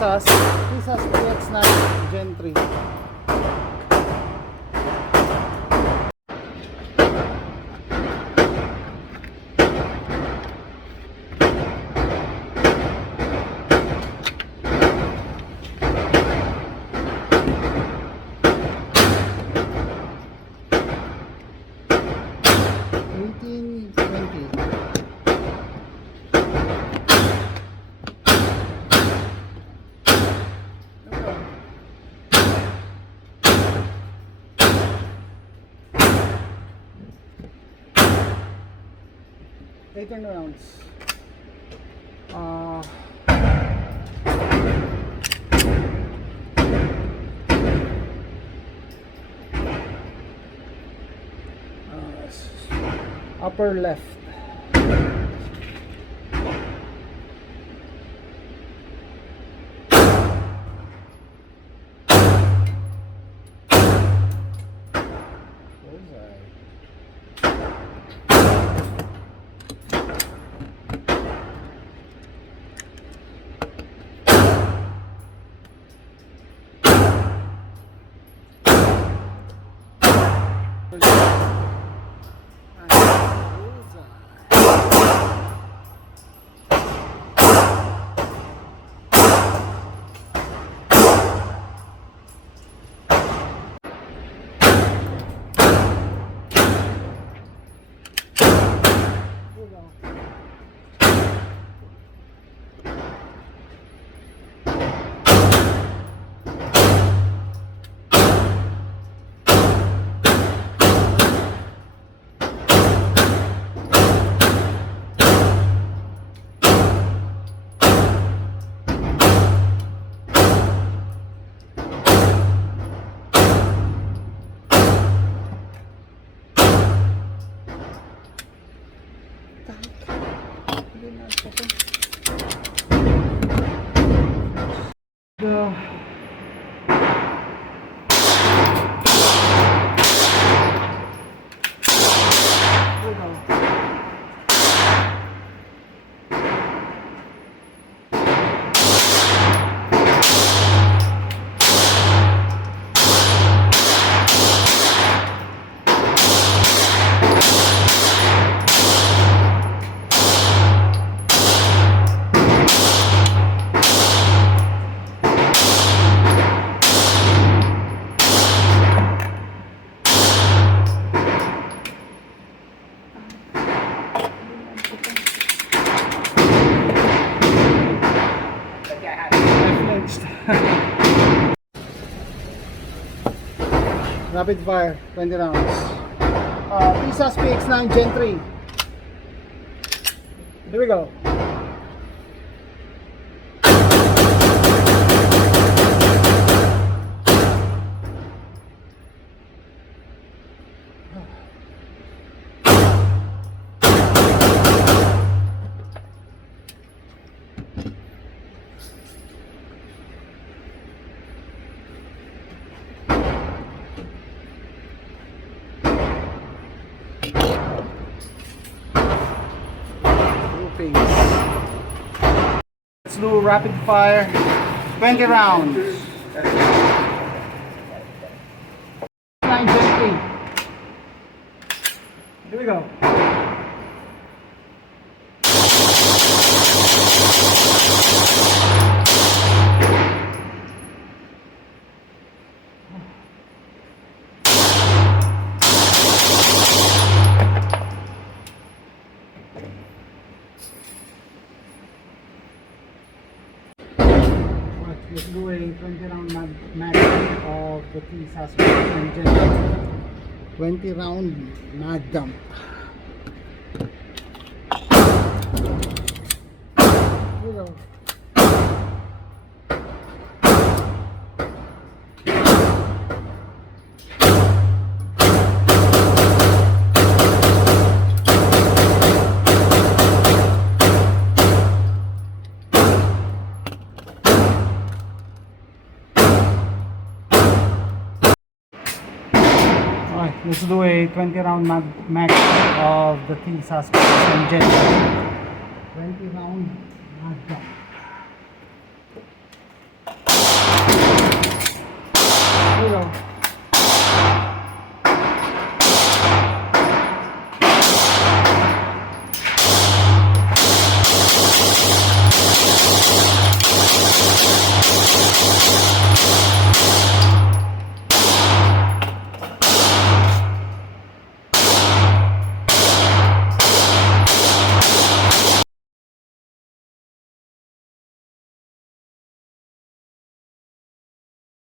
Tisas Px9 Gen 3. They turn around. Upper left. Rapid fire, 20 rounds. Tisas Px9 Gen 3. Here we go. Let's do rapid fire, 20 rounds. 9 Gen 3. Here we go. Let's do a 20 round match of the Tisas Px9 20 round mag dump. Here we go. Let's do a 20 round match of the Tisas Px9 20 round mag dump.